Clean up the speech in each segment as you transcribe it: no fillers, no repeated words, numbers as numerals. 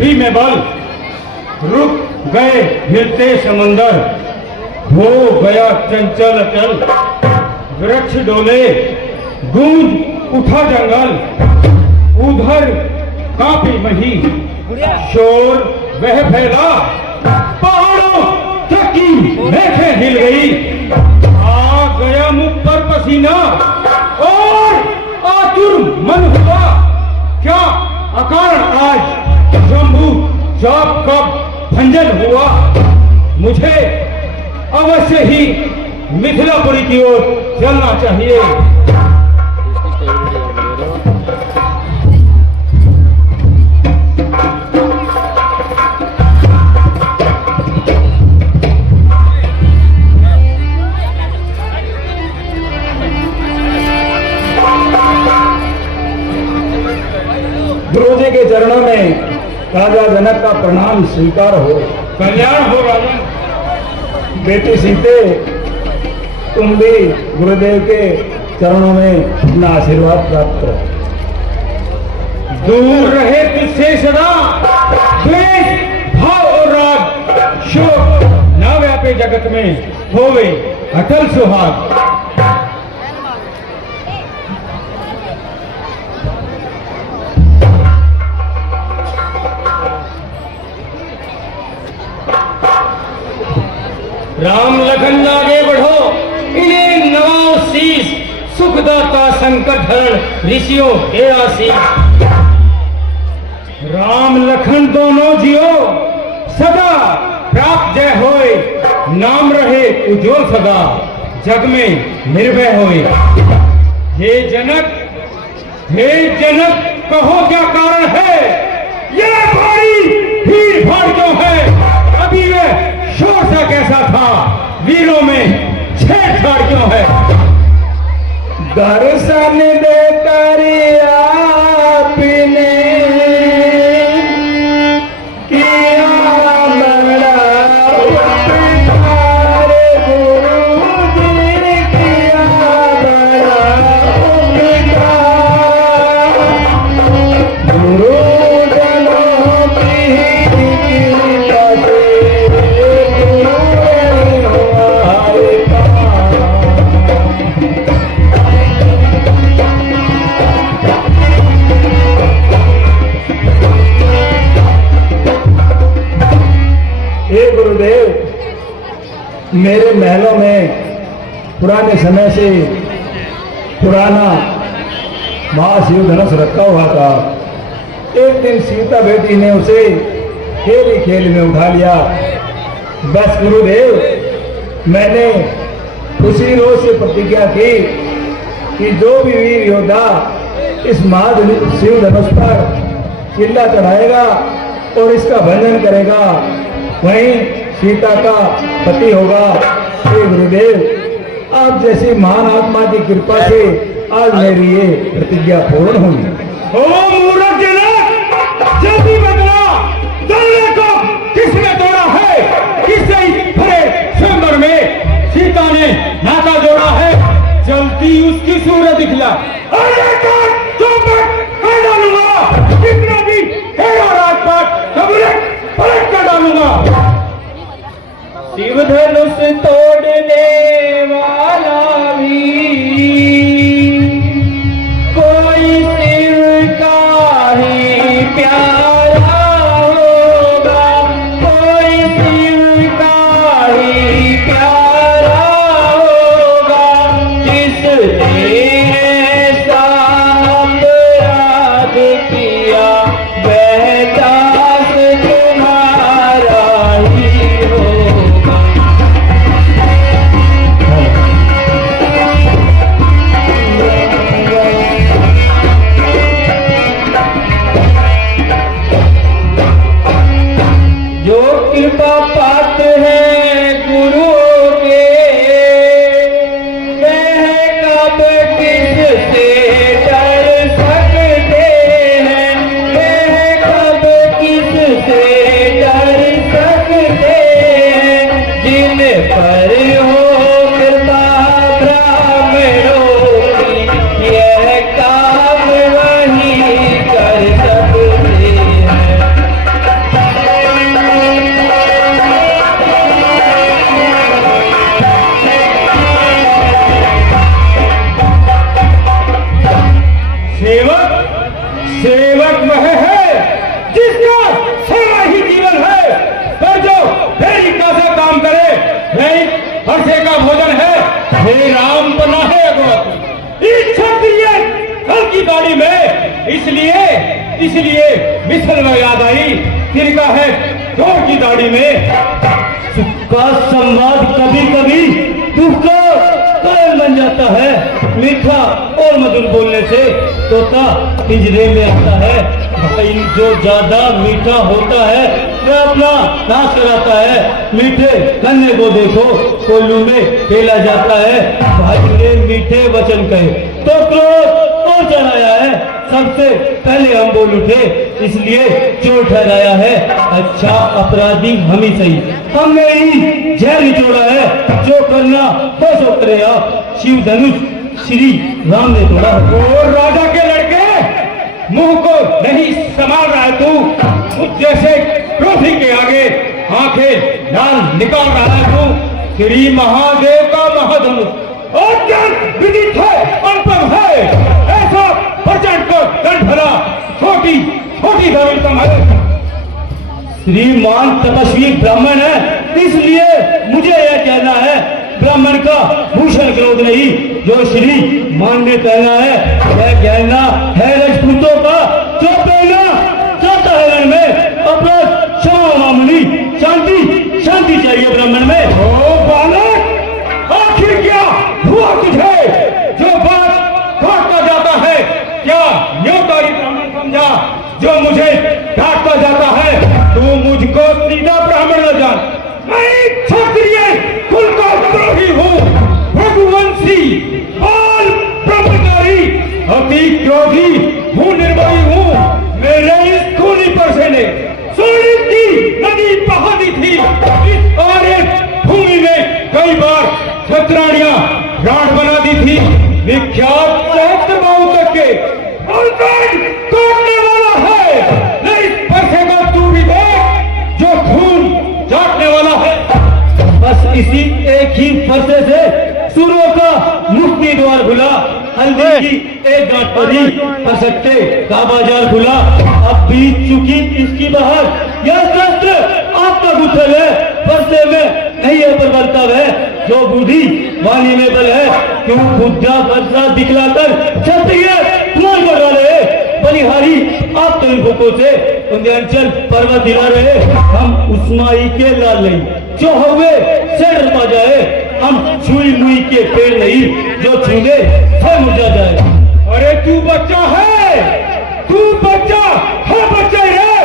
पृथ्वी में बल, रुक गए हिलते समंदर, हो गया चंचल अचल, वृक्ष डोले, गूंज उठा जंगल, उधर कांपी मही, शोर वह फैला, पहाड़ों तक की मेघें हिल गई, आ गया मुख पर पसीना और आतुर मन हुआ, क्या अकारण आज शंभु जाप कब भंजन हुआ। मुझे अवश्य ही मिथिलापुरी की ओर चलना चाहिए। गुरुजी के चरणों में राजा जनक का प्रणाम स्वीकार हो। कल्याण हो राजन। बेटी सीते, तुम भी गुरुदेव के चरणों में अपना आशीर्वाद प्राप्त करो। दूर रहे तुझसे सदा द्वेष, भाव और राग, शोक न व्यापे जगत में, होवे अटल सुहाग। राम लखन आगे बढ़ो, इन्हें नवाओ शीस, सुखदाता संकट हरण ऋषियों के आशीष। राम लखन दोनों जियो, सदा प्राप्त जय होए, नाम रहे उज्ज्वल सदा, जग में निर्भय होए। हे जनक कहो क्या कारण है, ये भारी भीड़ भाड़ क्यों है, अभी वह शोर सा कैसा था, वीरों में छेड़छाड़ क्यों है। दर्शन दे करी आपने किया बड़ा उपकार, गुरुजी ने किया बड़ा उपकार, गुरुजनों की कृपा मेरे महलों में पुराने समय से पुराना महाशिव धनुष रखा हुआ था। एक दिन सीता बेटी ने उसे खेल ही खेल में उठा लिया। बस गुरुदेव, मैंने उसी रोज से प्रतिज्ञा की कि जो भी वीर योद्धा इस महाशिव धनुष पर किला चढ़ाएगा और इसका भंजन करेगा, वहीं सीता का पति होगा। हे गुरुदेव, आप जैसी महान आत्मा की कृपा से आज मेरी ये प्रतिज्ञा पूर्ण हुई। ओ मूर्ख जनक, जल्दी बदला, दलने को किसने तोड़ा है, किससे भरे स्वयंवर में सीता ने नाता जोड़ा है, जल्दी उसकी सूरत दिखला। अरे चौपट कर डालूंगा, कितना भी है और राजपाट पलट कर डालूंगा। शिव धनुष तोड़ने वाला भी कोई शिव का ही प्यारा होगा, कोई शिव का ही प्यारा होगा, जिसने ऐसा अपराध किया वह दास तुम्हारा ही होगा। हर्षे का भोजन है। हे राम बना है अगवत इस क्षत्रिय कल की गाड़ी में, इसलिए मिसल में याद आई तिनका है चोर की दाढ़ी में। सुख का संवाद कभी कभी दुख का कारण बन जाता है। मीठा और मधुर बोलने से तोता पिंजरे में आता है। भाई जो ज्यादा मीठा होता है वह अपना नाश कराता है। मीठे गन्ने को देखो कोल्लू में फेला जाता है। भाई ने मीठे वचन कहे तो क्रोध और चढ़ाया है। सबसे पहले हम बोल उठे इसलिए चोर ठहराया है। अच्छा अपराधी हम ही सही, हमने ही जहर निचोड़ा है। जो करना वो सो करे आप। शिव धनुष श्री राम ने तोड़ा। और राजा के लड़के मुंह को नहीं संभाल रहा है तू। मुझ जैसे क्रोधी के आगे आंखें लाल निकाल रहा है तू। श्री महादेव का महाधनुष और ज्ञान विदित है, अनुभव है। ऐसा प्रचंड को दंड भरा छोटी छोटी धनुषम है। श्रीमान तपस्वी ब्राह्मण है इसलिए मुझे यह कहना है। ब्राह्मण का भूषण क्रोध नहीं, जो श्री मान ने कहना है यह कहना है राजपूतों का। जो पहना चाहता है रण में अपराध क्षमा मामूली, शांति शांति चाहिए ब्राह्मण में। ओ बालक आखिर क्या हुआ तुझे जो बात काटता जाता है? क्या न्योतारी ब्राह्मण समझा जो मुझे काटता जाता है? तू मुझको सीधा ब्राह्मण न जान। मैं क्षत्रिय कुल का द्रोही हूँ, रघुवंशी बाल ब्रह्मचारी, अति क्रोधी हूँ, निर्भयी हूँ। मेरे इस खूनी परसे ने सोने की नदी बहा दी थी। इस आर्य भूमि में कई बार छत्राणियां राड बना दी थी। विख्यात सहस्त्र बाहु तक के काटने वाला है। ले इस परसे को तू भी देख जो खून चाटने वाला है। बस इसी एक ही फरसे से सूरों का मुक्ति द्वार खुला। हल्दी की एक गांठ पड़ी, फसकते का बाजार खुला। अब बीत चुकी इसकी बहार, यह शस्त्र आपका गुथल है। फरसे में नहीं है पर बर्ताव है, जो बूढ़ी वाणी में बल है। क्यों बुद्धा वर्षा दिखलाकर क्षत्रिय कुमार को डाले। बलिहारी आप तो इन भूखों से विंध्याचल पर्वत दिला रहे। हम उस्माई के लाल नहीं जो हुए से डरता जाए। हम छुई मुई के पेड़ नहीं जो छूले से मुरझा जाए। अरे तू बच्चा है, तू बच्चा है, बच्चा है,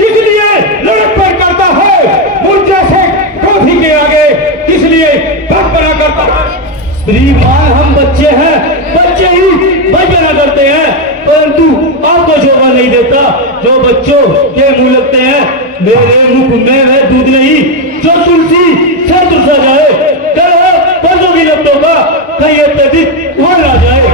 इसलिए लड़क पर करता है। मुझ जैसे क्रोधी के आगे इसलिए भक्तना करता है। श्रीमान हम बच्चे हैं, बच्चे ही बचपना करते हैं, परंतु आपको शोभा नहीं देता जो बच्चों के मुंह लगते हैं। मेरे मुख में वह दूध नहीं जो तुलसी से तुलसा जाए। डर है परसों की लपटों का, कहीं अत्यधिक उड़ ना जाए।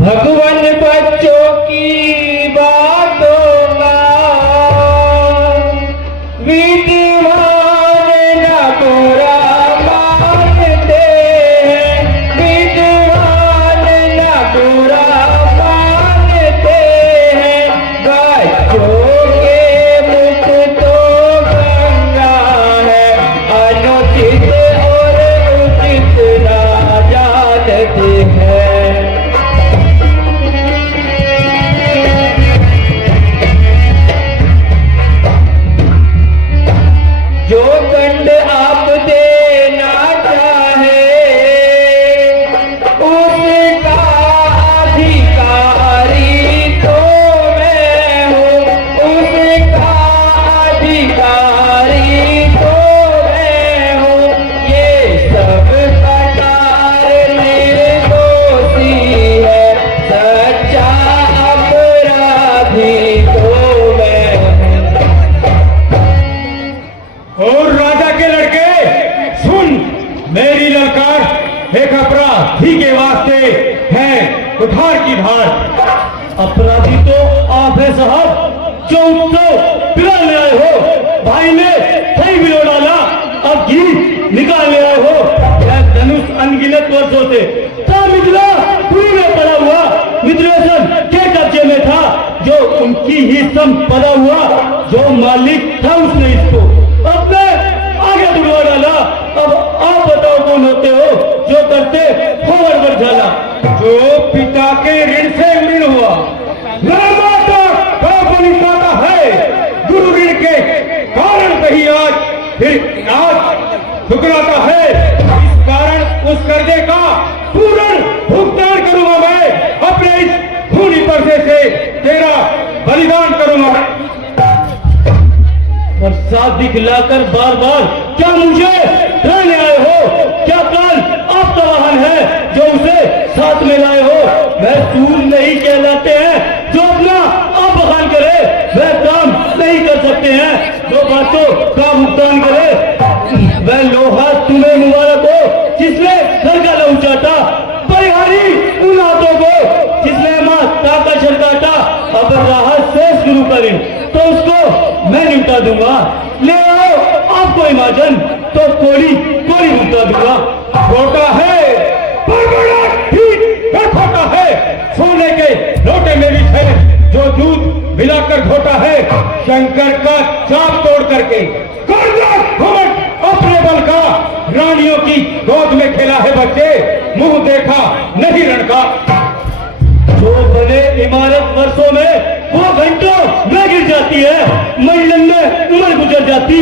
भगवान बच्चों की बातों का विद्वान न बुरा मानते हैं, विद्वान न बुरा मानते हैं। बच्चों के मुख तो गंगा है, अनुचित और उचित ना जानते हैं। जो दंड आप देना चाहे उसका अधिकारी तो मैं हूँ, उसका अधिकारी तो मैं हूँ। ये सब कटार निर्दोषी है, सच्चा अपराधी तो मैं हूँ। और राजा के लड़के सुन मेरी ललकार एक अपराधी के वास्ते है उधार की धार। अपराधी तो आप है साहब जो उत्सव पिलाने आए हो। भाई ने सही बिलो डाला, अब घी निकालने आए हो। यह धनुष अनगिनत वर्षों से था मिथिला पूरी में पड़ा हुआ। मिथिलेश्वर के कब्जे में था जो उनकी ही संपदा हुआ। जो मालिक था उसने इसको अपना जो करते होवर झाला, जो पिता के ऋण से ऋण हुआ, माता का बलि पाता है, गुरु ऋण के कारण कहीं आज ठुकराता है। इस कारण उस कर्जे का पूर्ण भुगतान करूंगा मैं, अपने इस खूनी परसे से तेरा बलिदान करूंगा। और साथ दिखलाकर बार बार क्या मुझे डराने आए हो? क्या काल आपका वाहन है जो उसे साथ में लाए हो? वह सूर नहीं कहलाते हैं जो अपना आप बखान करे, वह काम नहीं कर सकते हैं जो बातों का भुगतान करे। वह लोहा तुम्हें मुबारक हो जिसने घर का लहू चाटा, परिहारी उन हाथों को जिसने माता का छलकाटा। अब राहत से शुरू करें तो उसको मैं निपटा दूंगा, ले आओ आपको इमाजन तो कोड़ी भुगता दूंगा। छोटा है पर बड़ा ठीक है, खोटा है सोने के लोटे में भी है जो दूध मिलाकर घोटा है। शंकर का चाप तोड़ करके अपने बल का रानियों की गोद में खेला है बच्चे, मुंह देखा नहीं रण का। जो बने इमारत वर्षों में वो घंटों में गिर जाती है, मंडन में उम्र गुजर जाती,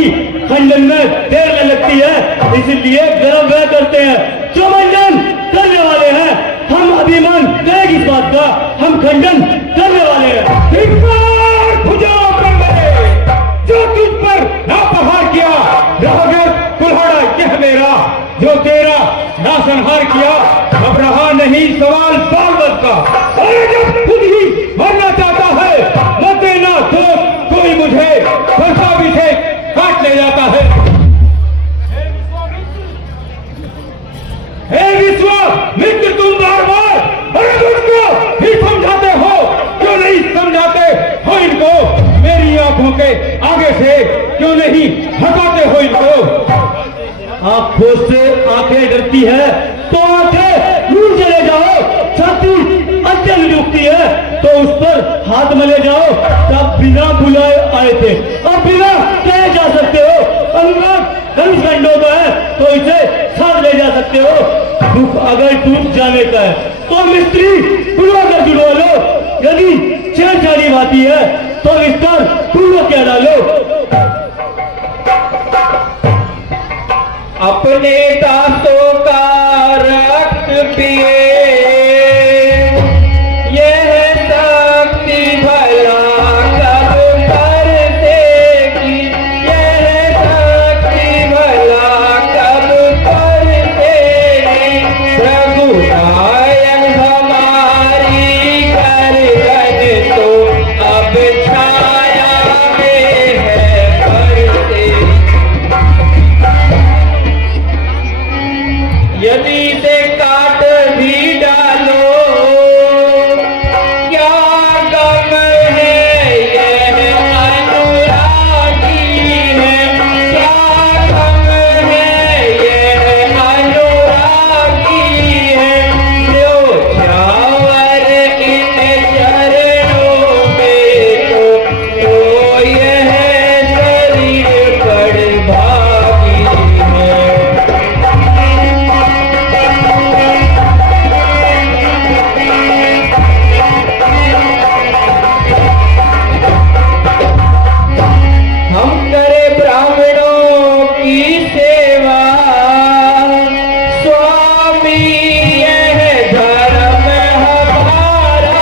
खंडन में देर न लगती है। इसलिए गर्व वह करते हैं जो मंडन करने वाले हैं। हम अभिमान करेंगे इस बात का, हम खंडन करने वाले हैं। जो तुझ पर ना प्रहार किया रागर कुल्हाड़ा यह मेरा, जो तेरा ना संहार किया अब रहा नहीं सवाल सालवत का। अरे जब खुद ही मरना चाहता है मत देना तो कोई मुझे फंसा भी से काट ले जाता है। हे विश्वामित्र तुम बार बार अरे मुझको ही समझाते हो, क्यों नहीं समझाते हो इनको? मेरी आंखों के आगे से क्यों नहीं हटाते हो इनको? आंखों से आंखें डरती है तो आंखें दूर चले जाओ, छाती अत्यंत दुखती है तो उस पर हाथ मले जाओ। तब बिना बुलाए आए थे, अब बिना कहे जा सकते हो। अनुराग धनुष खंडों का है तो इसे साथ ले जा सकते हो। दुख अगर टूट जाने का है तो मिस्त्री बुलवा कर जुड़वा लो, यदि छेड़छाड़ी बाती है तो विस्तार पूर्वक क्या डालो। अपने दांतों का रक्त पिए यह शक्ति भला कब कर देगी, यह शक्ति भला कब कर देगी। प्रभु नायक हमारी गर्दन तो अब छाया में है करते। यदि से काट भी डालो क्या गम है, यह अनुरागी है, क्या गम है, यह अनुरागी है। जो छावर इन चरणों में तो यह शरीर बड़ भागी है। हम करें ब्राह्मणों की सेवा, स्वामी यह धर्म हमारा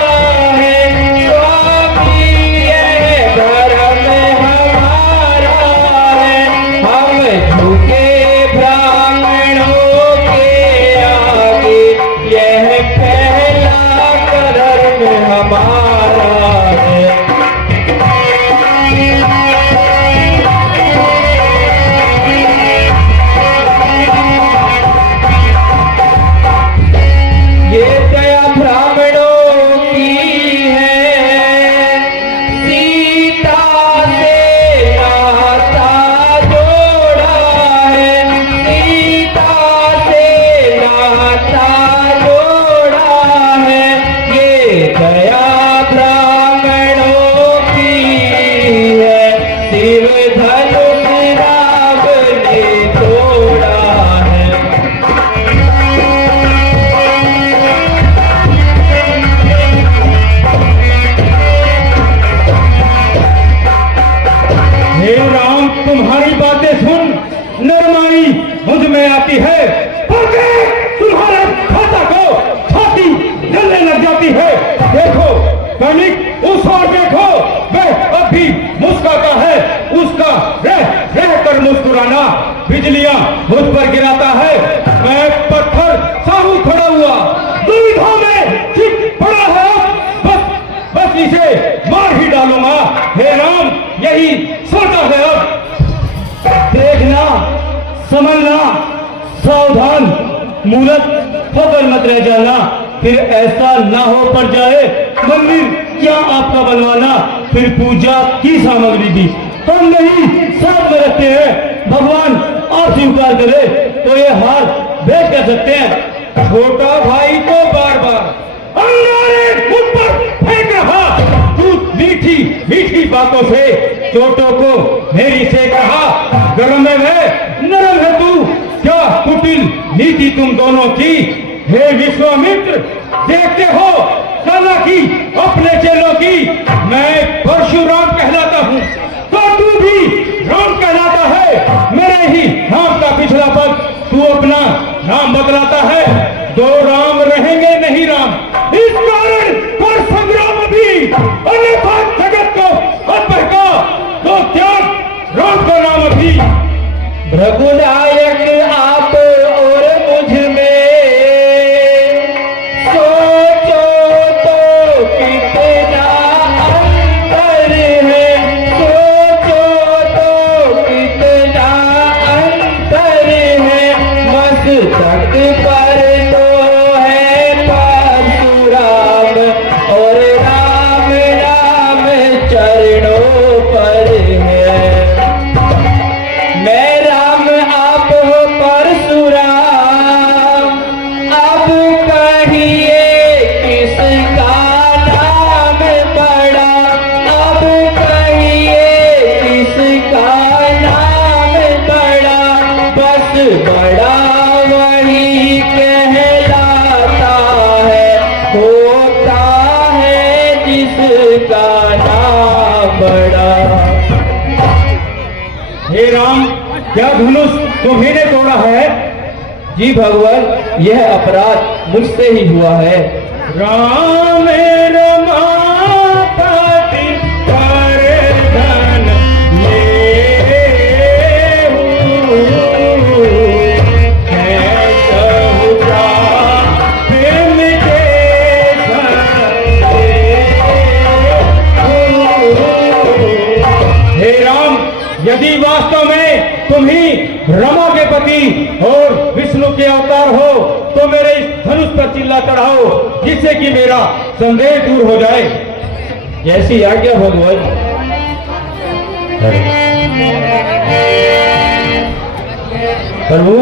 है, स्वामी यह धर्म हमारा है। हम झुके ब्राह्मणों के आगे, यह पहला धर्म हमारा है। ये दया ब्राह्मणों की है, सीता से नाता जोड़ा है, सीता से नाता जोड़ा है। ये दया ब्राह्मणों की है, शिव धनुष राम ने तोड़ा है। तुम्हारी बातें सुन नरमाई मुझ में आती है, तुम्हारे खाता को छाती जलने लग जाती है। देखो कनिक उस ओर देखो, वह अब भी मुस्कुराता है, उसका रह रह कर मुस्कुराना बिजलियां मुझ पर गिराता है। मैं पत्थर साहू खड़ा हुआ दुविधा में चित पड़ा है, बस इसे मार ही डालूंगा। हे राम यही सोचा है अब। देखना समझना सावधान, मूर्ख होकर मत रह जाना, फिर ऐसा ना हो पड़ जाए मंदिर क्या आपका बनवाना, फिर पूजा की सामग्री भी हम नहीं साथ में रखते हैं। भगवान आप स्वीकार करे तो ये हार भेज कर सकते हैं। छोटा भाई को बार बार अंगारे मुझ पर फेंक रहा, तू मीठी मीठी बातों से चोटों को मेरी से कहा। गरम है वह नरम है तू, क्या कुटिल नीति तुम दोनों की। हे विश्वामित्र देखते हो सला की अपने चेलों की, मैं परशुराम कहलाता हूँ तो तू भी राम कहलाता है। मेरे ही नाम का पिछला पद तू अपना नाम बदलाता है। दो राम रहेंगे नहीं राम, इस कारण पर संग्राम भी, अन्यथा जगत को हद बहका तो त्याग राम का नाम अभी। रघुनायक आप और मुझ में सोचो तो कितना अंतर है, सोचो तो कितना अंतर है। मस्तक पर तो है परशुराम और राम राम चरणों पर है। मैं राम आप हो परशुराम, अब कहिए किसका नाम बड़ा, अब कहिए किसका नाम बड़ा। बस बड़ा वही कहलाता है, होता है जिसका नाम बड़ा। हे राम क्या धनुष तुम्ही ने तोड़ा है। जी भगवान यह अपराध मुझसे ही हुआ है। राम रमापति कर धन हे राम यदि वास्तव में तुम ही रमा के पति और विष्णु के अवतार हो तो मेरे इस धनुष पर चिल्ला चढ़ाओ, जिससे कि मेरा संदेह दूर हो जाए। जैसी आज्ञा भगवान। प्रभु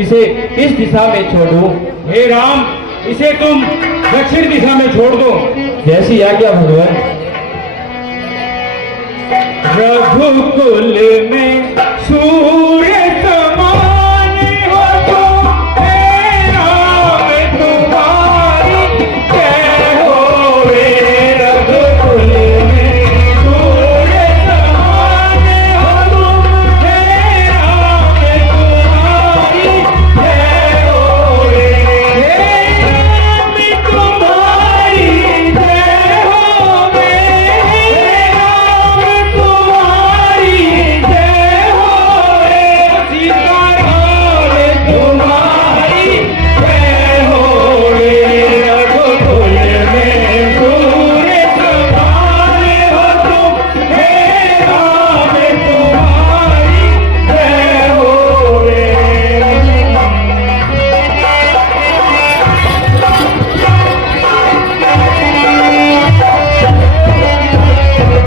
इसे किस दिशा में छोड़ूं? हे राम इसे तुम दक्षिण दिशा में छोड़ दो। जैसी आज्ञा भगवान। रघुकुल में